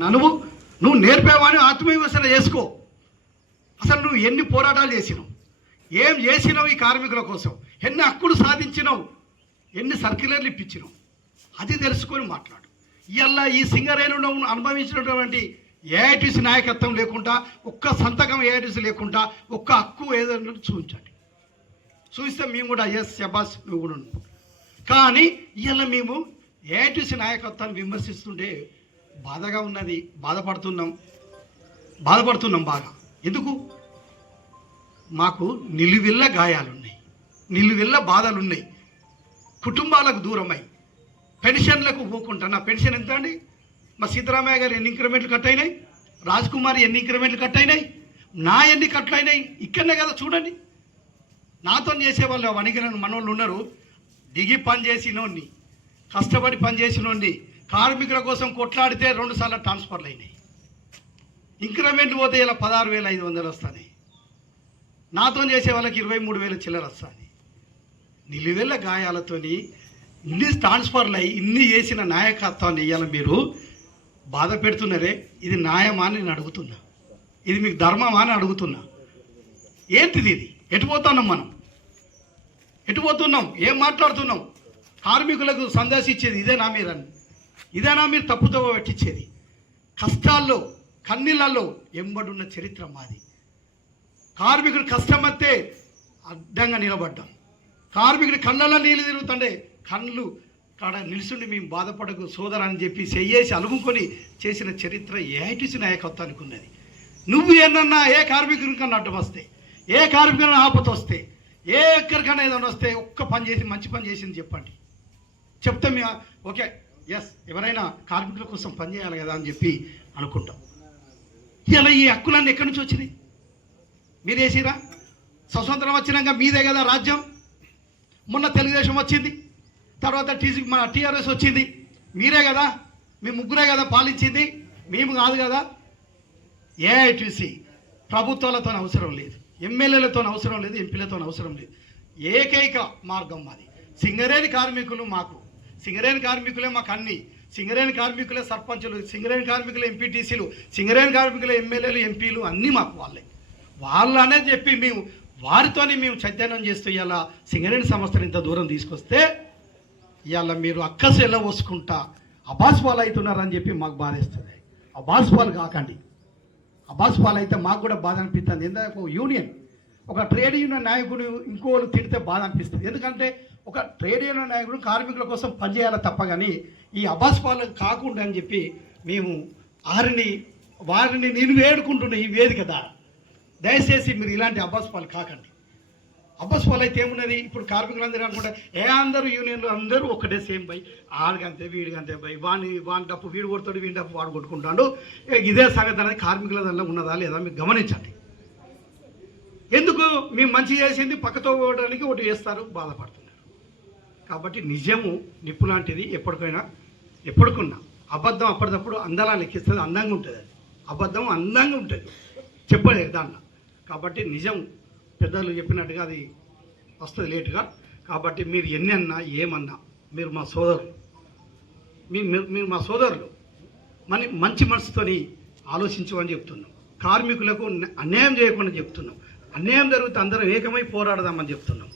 నువ్వు నువ్వు నేర్పేవాని ఆత్మవిమర్శన చేసుకో. అసలు నువ్వు ఎన్ని పోరాటాలు చేసినావు? ఏం చేసినావు ఈ కార్మికుల కోసం? ఎన్ని హక్కులు సాధించినావు? ఎన్ని సర్క్యులర్లు ఇప్పించినావు? అది తెలుసుకొని మాట్లాడు. ఇవాళ ఈ సింగరేణులో అనుభవించినటువంటి ఏఐటీసీ నాయకత్వం లేకుండా ఒక్క సంతకం ఏఐటీసీ లేకుండా ఒక్క హక్కు ఏదైనా చూపించండి. చూస్తే మేము కూడా ఎస్ శబాస్ మేము కూడా కానీ ఇవాళ మేము ఏఐటీసీ నాయకత్వాన్ని విమర్శిస్తుంటే బాధగా ఉన్నది బాధపడుతున్నాం బాధపడుతున్నాం బాగా. ఎందుకు? మాకు నిలువెల్ల గాయాలున్నాయి నిలువెల్ల బాధలున్నాయి. కుటుంబాలకు దూరమై పెన్షన్లకు పోకుండా నా పెన్షన్ ఎంత అండి? మా సీతారామయ్య గారు ఎన్ని ఇంక్రిమెంట్లు కట్ అయినాయి రాజ్ కుమార్ ఎన్ని ఇంక్రిమెంట్లు కట్ అయినాయి నా ఎన్ని కట్లు అయినాయి ఇక్కడనే కదా చూడండి. నాతో చేసే వాళ్ళు వణిగిన మనోళ్ళు ఉన్నారు. దిగి పని చేసినోడిని కష్టపడి పని చేసినోడిని కార్మికుల కోసం కొట్లాడితే రెండు సార్లు ట్రాన్స్ఫర్లు అయినాయి. ఇంక్రిమెంట్ పోతే ఇలా పదహారు వేల ఐదు వందలు వస్తాయి. నాతో చేసే వాళ్ళకి ఇరవై మూడు వేల చిల్లర వస్తుంది నిలువెల్ల గాయాలతోని ఇన్ని ట్రాన్స్ఫర్లు అయ్యి ఇన్ని చేసిన నాయకత్వాన్ని ఇవ్వాలి మీరు. బాధ పెడుతున్నారే ఇది న్యాయమా అని నేను అడుగుతున్నా. ఇది మీకు ధర్మమా అని అడుగుతున్నా. ఏంటిది ఇది? ఎటు పోతున్నాం మనం? ఎటు పోతున్నాం? ఏం మాట్లాడుతున్నాం? కార్మికులకు సందేశించేది ఇదేనా మీరని? ఇదేనా మీరు తప్పుదోవ పెట్టించేది? కష్టాల్లో కన్నీళ్ళల్లో ఎంబడున్న చరిత్ర మాది. కార్మికుడు కష్టమైతే అడ్డంగా నిలబడ్డాం. కార్మికుడి కళ్ళల్లో నీళ్ళు తిరుగుతుండే కళ్ళు కాడ నిలుచుండి మేము బాధపడకు సోదర అని చెప్పి చెయ్యేసి అలుముకొని చేసిన చరిత్ర ఏఐటీసీ నాయకత్వానికి ఉన్నది? నువ్వు ఏనన్నా ఏ కార్మికునికన్నా అడ్డం వస్తే ఏ కార్మికుని ఆపత వస్తే ఏ ఎక్కడికైనా ఏదైనా వస్తే ఒక్క పని చేసి మంచి పని చేసింది చెప్పండి. చెప్తే మేము ఓకే. ఎస్ ఎవరైనా కార్మికుల కోసం పని చేయాలి కదా అని చెప్పి అనుకుంటాం. ఇలా ఈ హక్కులన్నీ ఎక్కడి నుంచి వచ్చినాయి? మీరేసిరా స్వతంత్రం వచ్చినాక మీదే కదా రాజ్యం? మొన్న తెలుగుదేశం వచ్చింది తర్వాత టీసీ మన టీఆర్ఎస్ వచ్చింది. మీరే కదా మీ ముగ్గురే కదా పాలించింది మేము కాదు కదా. ఏఐటీసీ ప్రభుత్వాలతో అవసరం లేదు ఎమ్మెల్యేలతో అవసరం లేదు ఎంపీలతో అవసరం లేదు. ఏకైక మార్గం మాది. సింగరేణి కార్మికులు మాకు సింగరేణి కార్మికులే మాకు అన్ని సింగరేణి కార్మికులే సర్పంచులు సింగరేణి కార్మికులే ఎంపీటీసీలు సింగరేణి కార్మికులే ఎమ్మెల్యేలు ఎంపీలు అన్నీ మాకు వాళ్ళే. వాళ్ళనే చెప్పి మేము వారితోనే మేము చైతన్యం చేస్తూ ఇవాళ సింగరేణి సంస్థను ఇంత దూరం తీసుకొస్తే ఇవాళ మీరు అక్కసు ఎలా పోసుకుంటా అబాస్ అవుతున్నారని చెప్పి మాకు బాధేస్తుంది. అబాస్ కాకండి. అబాస్ పాలు అయితే మాకు కూడా బాధ అనిపిస్తుంది. ఎందుకంటే ఒక యూనియన్ ఒక ట్రేడ్ యూనియన్ నాయకుడు ఇంకోళ్ళు తిడితే బాధ అనిపిస్తుంది. ఎందుకంటే ఒక ట్రేడ్ యూనియన్ నాయకుడు కార్మికుల కోసం పనిచేయాలి తప్ప కానీ ఈ అబాస్ పాలు కాకుండా అని చెప్పి మేము వారిని వారిని నేను వేడుకుంటున్న ఈ వేదిక ద్వారా దయచేసి మీరు ఇలాంటి అబ్బాస్ పాలు కాకండి. అబ్బాస్ పాలు అయితే ఏమున్నది? ఇప్పుడు కార్మికులందరూ అనుకుంటే ఏ అందరూ యూనియన్లు అందరూ ఒకటే సేమ్ బై ఆడికంతే వీడికంతే బై వాని వాని డప్పు వీడు కొడతాడు వీడి డప్పు వాడు కొట్టుకుంటాడు. ఇదే సంగతి అనేది కార్మికుల దానిలో ఉన్నదా లేదా మీరు గమనించండి. ఎందుకు? మేము మంచి చేసింది పక్కతో పోవడానికి ఒకటి చేస్తారు బాధపడుతుంది కాబట్టి నిజము నిప్పు లాంటిది ఎప్పటికైనా ఎప్పటికున్నా. అబద్ధం అప్పటికప్పుడు అందలా లెక్కిస్తుంది అందంగా ఉంటుంది అది. అబద్ధం అందంగా ఉంటుంది. చెప్పలేదు దాంట్లో కాబట్టి నిజం పెద్దలు చెప్పినట్టుగా అది వస్తుంది లేటుగా. కాబట్టి మీరు ఎన్ని అన్నా ఏమన్నా మీరు మా సోదరులు. మీ మీరు మీరు మా సోదరులు. మన మంచి మనసుతోని ఆలోచించమని చెప్తున్నాం. కార్మికులకు అన్యాయం చేయకుండా చెప్తున్నాం. అన్యాయం జరిగితే అందరం ఏకమై పోరాడదామని చెప్తున్నాం.